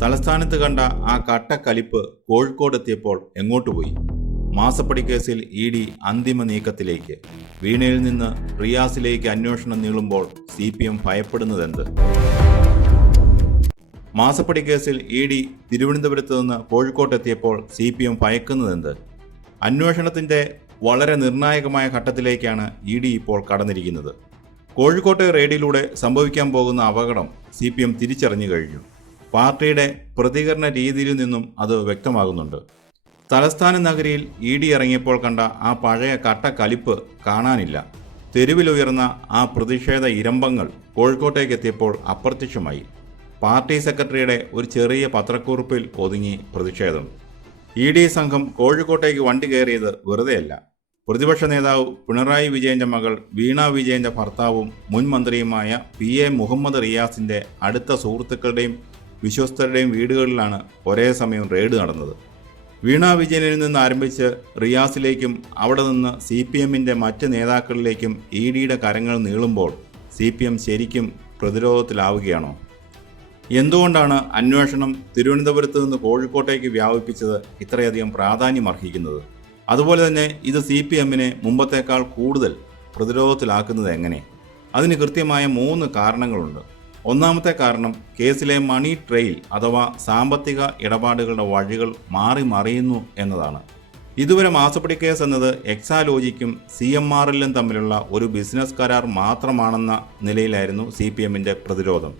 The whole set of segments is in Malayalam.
തലസ്ഥാനത്ത് കണ്ട ആ കട്ടക്കലിപ്പ് കോഴിക്കോട് എത്തിയപ്പോൾ എങ്ങോട്ട് പോയി? മാസപ്പടി കേസിൽ ഇ.ഡി. അന്തിമ നീക്കത്തിലേക്ക്. വീണയിൽ നിന്ന് റിയാസിലേക്ക് അന്വേഷണം നീളുമ്പോൾ CPM ഭയപ്പെടുന്നതെന്ത്? മാസപ്പടി കേസിൽ ഇ.ഡി. തിരുവനന്തപുരത്ത് നിന്ന് കോഴിക്കോട്ടെത്തിയപ്പോൾ CPM ഭയക്കുന്നതെന്ത്? അന്വേഷണത്തിന്റെ വളരെ നിർണായകമായ ഘട്ടത്തിലേക്കാണ് ഇ.ഡി. ഇപ്പോൾ കടന്നിരിക്കുന്നത്. കോഴിക്കോട്ടെ റെയ്ഡിലൂടെ സംഭവിക്കാൻ പോകുന്ന അപകടം CPM തിരിച്ചറിഞ്ഞു കഴിഞ്ഞു. പാർട്ടിയുടെ പ്രതികരണ രീതിയിൽ നിന്നും അത് വ്യക്തമാകുന്നുണ്ട്. തലസ്ഥാന നഗരിയിൽ ഇ.ഡി. ഇറങ്ങിയപ്പോൾ കണ്ട ആ പഴയ കട്ടക്കലിപ്പ് കാണാനില്ല. തെരുവിലുയർന്ന ആ പ്രതിഷേധ ഇരമ്പങ്ങൾ കോഴിക്കോട്ടേക്ക് എത്തിയപ്പോൾ അപ്രത്യക്ഷമായി. പാർട്ടി സെക്രട്ടറിയുടെ ഒരു ചെറിയ പത്രക്കുറിപ്പിൽ ഒതുങ്ങി പ്രതിഷേധം. ഇ.ഡി. സംഘം കോഴിക്കോട്ടേക്ക് വണ്ടി കയറിയത് വെറുതെയല്ല. പ്രതിപക്ഷ നേതാവ് പിണറായി വിജയന്റെ മകൾ വീണ വിജയന്റെ ഭർത്താവും മുൻ മന്ത്രിയുമായ P.A. മുഹമ്മദ് റിയാസിന്റെ അടുത്ത സുഹൃത്തുക്കളുടെയും വിശ്വസ്തരുടെയും വീടുകളിലാണ് ഒരേ സമയം റെയ്ഡ് നടന്നത്. വീണ വിജയനിൽ നിന്ന് ആരംഭിച്ച് റിയാസിലേക്കും അവിടെ നിന്ന് CPMന്റെ മറ്റ് നേതാക്കളിലേക്കും ഇ.ഡിയുടെ കരങ്ങൾ നീളുമ്പോൾ CPM ശരിക്കും പ്രതിരോധത്തിലാവുകയാണോ? എന്തുകൊണ്ടാണ് അന്വേഷണം തിരുവനന്തപുരത്ത് നിന്ന് കോഴിക്കോട്ടേക്ക് വ്യാപിപ്പിച്ചത് ഇത്രയധികം പ്രാധാന്യമർഹിക്കുന്നത്? അതുപോലെ തന്നെ ഇത് CPMനെ മുമ്പത്തേക്കാൾ കൂടുതൽ പ്രതിരോധത്തിലാക്കുന്നത് എങ്ങനെ? അതിന് കൃത്യമായ 3 കാരണങ്ങളുണ്ട്. ഒന്നാമത്തെ കാരണം കേസിലെ മണി ട്രെയിൽ അഥവാ സാമ്പത്തിക ഇടപാടുകളുടെ വഴികൾ മാറി മറിയുന്നു എന്നതാണ്. ഇതുവരെ മാസപ്പടി കേസ് എന്നത് എക്സാലോജിക്കും CMRLും തമ്മിലുള്ള ഒരു ബിസിനസ് കരാർ മാത്രമാണെന്ന നിലയിലായിരുന്നു CPMന്റെ പ്രതിരോധം.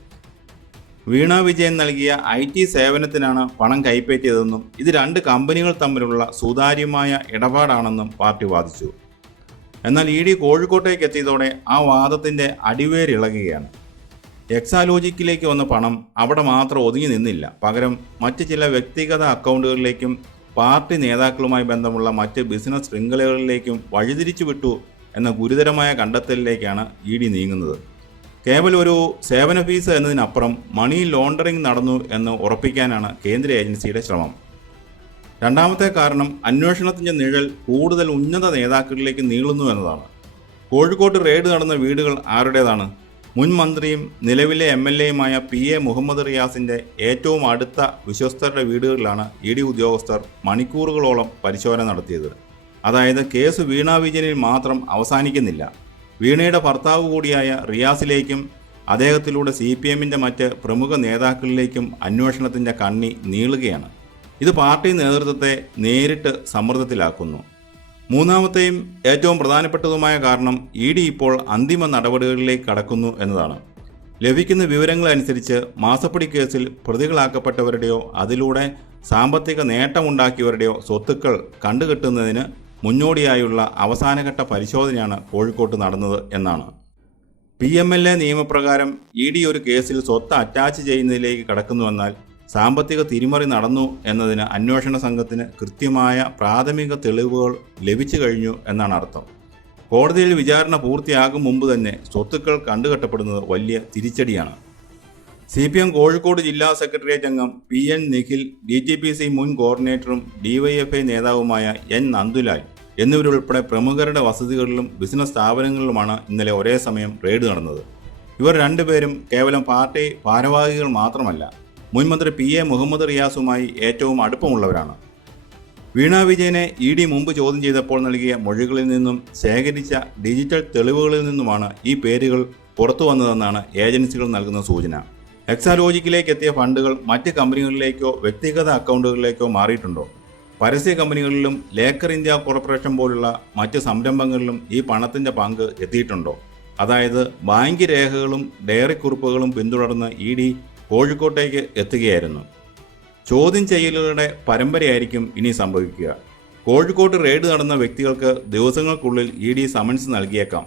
വീണ വിജയൻ നൽകിയ IT സേവനത്തിനാണ് പണം കൈപ്പറ്റിയതെന്നും ഇത് 2 കമ്പനികൾ തമ്മിലുള്ള സുതാര്യമായ ഇടപാടാണെന്നും പാർട്ടി വാദിച്ചു. എന്നാൽ ഇ.ഡി. കോഴിക്കോട്ടേക്ക് എത്തിയതോടെ ആ വാദത്തിൻ്റെ അടിവേരിളകുകയാണ്. എക്സാലോജിക്കിലേക്ക് വന്ന പണം അവിടെ മാത്രം ഒതുങ്ങി നിന്നില്ല. പകരം മറ്റ് ചില വ്യക്തിഗത അക്കൗണ്ടുകളിലേക്കും പാർട്ടി നേതാക്കളുമായി ബന്ധമുള്ള മറ്റ് ബിസിനസ് ശൃംഖലകളിലേക്കും വഴിതിരിച്ചു വിട്ടു എന്ന ഗുരുതരമായ കണ്ടെത്തലിലേക്കാണ് ഇ.ഡി. നീങ്ങുന്നത്. കേവലം ഒരു സേവന ഫീസ് എന്നതിനപ്പുറം മണി ലോണ്ടറിംഗ് നടന്നു എന്ന് ഉറപ്പിക്കാനാണ് കേന്ദ്ര ഏജൻസിയുടെ ശ്രമം. രണ്ടാമത്തെ കാരണം അന്വേഷണത്തിൻ്റെ നിഴൽ കൂടുതൽ ഉന്നത നേതാക്കളിലേക്ക് നീളുന്നു എന്നതാണ്. കോഴിക്കോട്ട് റെയ്ഡ് നടന്ന വീടുകൾ ആരുടേതാണ്? മുൻ മന്ത്രിയും നിലവിലെ MLAയുമായ P.A. മുഹമ്മദ് റിയാസിൻ്റെ ഏറ്റവും അടുത്ത വിശ്വസ്തരുടെ വീടുകളിലാണ് ഇ.ഡി. ഉദ്യോഗസ്ഥർ മണിക്കൂറുകളോളം പരിശോധന നടത്തിയത്. അതായത് കേസ് വീണ വിജയനിൽ മാത്രം അവസാനിക്കുന്നില്ല. വീണയുടെ ഭർത്താവ് കൂടിയായ റിയാസിലേക്കും അദ്ദേഹത്തിലൂടെ CPMന്റെ മറ്റ് പ്രമുഖ നേതാക്കളിലേക്കും അന്വേഷണത്തിൻ്റെ കണ്ണി നീളുകയാണ്. ഇത് പാർട്ടി നേതൃത്വത്തെ നേരിട്ട് സമ്മർദ്ദത്തിലാക്കുന്നു. മൂന്നാമത്തെയും ഏറ്റവും പ്രധാനപ്പെട്ടതുമായ കാരണം ഇ.ഡി. ഇപ്പോൾ അന്തിമ നടപടികളിലേക്ക് കടക്കുന്നു എന്നതാണ്. ലഭിക്കുന്ന വിവരങ്ങളനുസരിച്ച് മാസപ്പടി കേസിൽ പ്രതികളാക്കപ്പെട്ടവരുടെയോ അതിലൂടെ സാമ്പത്തിക നേട്ടമുണ്ടാക്കിയവരുടെയോ സ്വത്തുക്കൾ കണ്ടുകെട്ടുന്നതിന് മുന്നോടിയായുള്ള അവസാനഘട്ട പരിശോധനയാണ് കോഴിക്കോട്ട് നടന്നത് എന്നാണ്. PMLA നിയമപ്രകാരം ഇ.ഡി. ഒരു കേസിൽ സ്വത്ത് അറ്റാച്ച് ചെയ്യുന്നതിലേക്ക് കടക്കുന്നുവെന്നാൽ സാമ്പത്തിക തിരിമറി നടന്നു എന്നതിന് അന്വേഷണ സംഘത്തിന് കൃത്യമായ പ്രാഥമിക തെളിവുകൾ ലഭിച്ചു കഴിഞ്ഞു എന്നാണ് അർത്ഥം. കോടതിയിൽ വിചാരണ പൂർത്തിയാകും മുമ്പ് തന്നെ സ്വത്തുക്കൾ കണ്ടുകെട്ടപ്പെടുന്നത് വലിയ തിരിച്ചടിയാണ്. CPM കോഴിക്കോട് ജില്ലാ സെക്രട്ടേറിയറ്റ് അംഗം P.N. നിഖിൽ, DTPC മുൻ കോർഡിനേറ്ററും DYFI നേതാവുമായ N. നന്ദുലാൽ എന്നിവരുൾപ്പെടെ പ്രമുഖരുടെ വസതികളിലും ബിസിനസ് സ്ഥാപനങ്ങളിലുമാണ് ഇന്നലെ ഒരേ സമയം റെയ്ഡ് നടന്നത്. ഇവർ രണ്ടുപേരും കേവലം പാർട്ടി ഭാരവാഹികൾ മാത്രമല്ല, മുൻമന്ത്രി P.A. മുഹമ്മദ് റിയാസുമായി ഏറ്റവും അടുപ്പമുള്ളവരാണ്. വീണ വിജയനെ ഇ.ഡി. മുമ്പ് ചോദ്യം ചെയ്തപ്പോൾ നൽകിയ മൊഴികളിൽ നിന്നും ശേഖരിച്ച ഡിജിറ്റൽ തെളിവുകളിൽ നിന്നുമാണ് ഈ പേരുകൾ പുറത്തു വന്നതെന്നാണ് ഏജൻസികൾ നൽകുന്ന സൂചന. എക്സാലോജിക്കിലേക്ക് എത്തിയ ഫണ്ടുകൾ മറ്റ് കമ്പനികളിലേക്കോ വ്യക്തിഗത അക്കൗണ്ടുകളിലേക്കോ മാറിയിട്ടുണ്ടോ? പരസ്യ കമ്പനികളിലും ലേക്കർ ഇന്ത്യ കോർപ്പറേഷൻ പോലുള്ള മറ്റ് സംരംഭങ്ങളിലും ഈ പണത്തിൻ്റെ പങ്ക് എത്തിയിട്ടുണ്ടോ? അതായത് ബാങ്ക് രേഖകളും ഡയറി കുറിപ്പുകളും പിന്തുടർന്ന് ഇ.ഡി. കോഴിക്കോട്ടേക്ക് എത്തുകയായിരുന്നു. ചോദ്യം ചെയ്യലുകളുടെ പരമ്പരയായിരിക്കും ഇനി സംഭവിക്കുക. കോഴിക്കോട്ട് റെയ്ഡ് നടന്ന വ്യക്തികൾക്ക് ദിവസങ്ങൾക്കുള്ളിൽ ഇ.ഡി. സമൻസ് നൽകിയേക്കാം.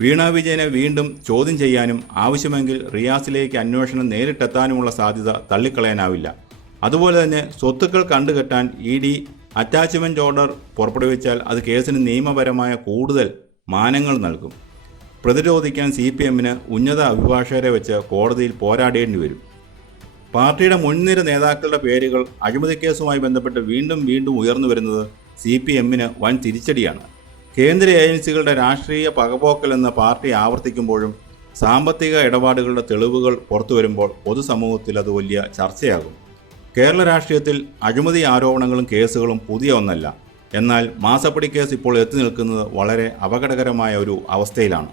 വീണ വിജയനെ വീണ്ടും ചോദ്യം ചെയ്യാനും ആവശ്യമെങ്കിൽ റിയാസിലേക്ക് അന്വേഷണം നേരിട്ടെത്താനുമുള്ള സാധ്യത തള്ളിക്കളയാനാവില്ല. അതുപോലെ തന്നെ സ്വത്തുക്കൾ കണ്ടുകെട്ടാൻ ഇ.ഡി. അറ്റാച്ച്മെൻറ്റ് ഓർഡർ പുറപ്പെടുവിച്ചാൽ അത് കേസിന് നിയമപരമായ കൂടുതൽ മാനങ്ങൾ നൽകും. പ്രതിരോധിക്കാൻ CPMന് ഉന്നത അഭിഭാഷകരെ വെച്ച് കോടതിയിൽ പോരാടേണ്ടി വരും. പാർട്ടിയുടെ മുൻനിര നേതാക്കളുടെ പേരുകൾ അഴിമതി കേസുമായി ബന്ധപ്പെട്ട് വീണ്ടും ഉയർന്നു വരുന്നത് CPMന് വൻ തിരിച്ചടിയാണ്. കേന്ദ്ര ഏജൻസികളുടെ രാഷ്ട്രീയ പകപോക്കലെന്ന് പാർട്ടി ആവർത്തിക്കുമ്പോഴും സാമ്പത്തിക ഇടപാടുകളുടെ തെളിവുകൾ പുറത്തുവരുമ്പോൾ പൊതുസമൂഹത്തിൽ അത് വലിയ ചർച്ചയാകും. കേരള രാഷ്ട്രീയത്തിൽ അഴിമതി ആരോപണങ്ങളും കേസുകളും പുതിയ ഒന്നല്ല. എന്നാൽ മാസപ്പടി കേസ് ഇപ്പോൾ എത്തി നിൽക്കുന്നത് വളരെ അപകടകരമായ ഒരു അവസ്ഥയിലാണ്.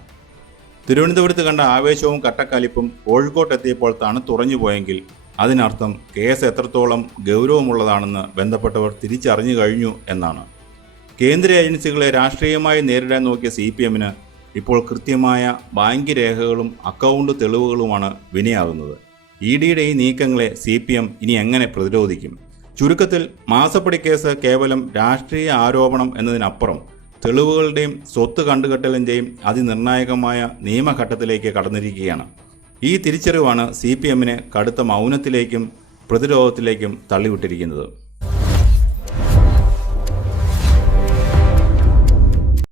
തിരുവനന്തപുരത്ത് കണ്ട ആവേശവും കട്ടക്കാലിപ്പും കോഴിക്കോട്ടെത്തിയപ്പോൾ തണുത്തുറഞ്ഞു പോയെങ്കിൽ അതിനർത്ഥം കേസ് എത്രത്തോളം ഗൗരവമുള്ളതാണെന്ന് ബന്ധപ്പെട്ടവർ തിരിച്ചറിഞ്ഞു കഴിഞ്ഞു എന്നാണ്. കേന്ദ്ര ഏജൻസികളെ രാഷ്ട്രീയമായി നേരിടാൻ നോക്കിയ CPMന് ഇപ്പോൾ കൃത്യമായ ബാങ്ക് രേഖകളും അക്കൗണ്ട് തെളിവുകളുമാണ് വിനയാകുന്നത്. EDയുടെ ഈ നീക്കങ്ങളെ CPM ഇനി എങ്ങനെ പ്രതിരോധിക്കും? ചുരുക്കത്തിൽ മാസപ്പടി കേസ് കേവലം രാഷ്ട്രീയ ആരോപണം എന്നതിനപ്പുറം തെളിവുകളുടെയും സ്വത്ത് കണ്ടുകെട്ടലിൻ്റെയും അതിനിർണായകമായ നിയമഘട്ടത്തിലേക്ക് കടന്നിരിക്കുകയാണ്. ഈ തിരിച്ചറിവാണ് CPMനെ കടുത്ത മൗനത്തിലേക്കും പ്രതിരോധത്തിലേക്കും തള്ളിവിട്ടിരിക്കുന്നത്.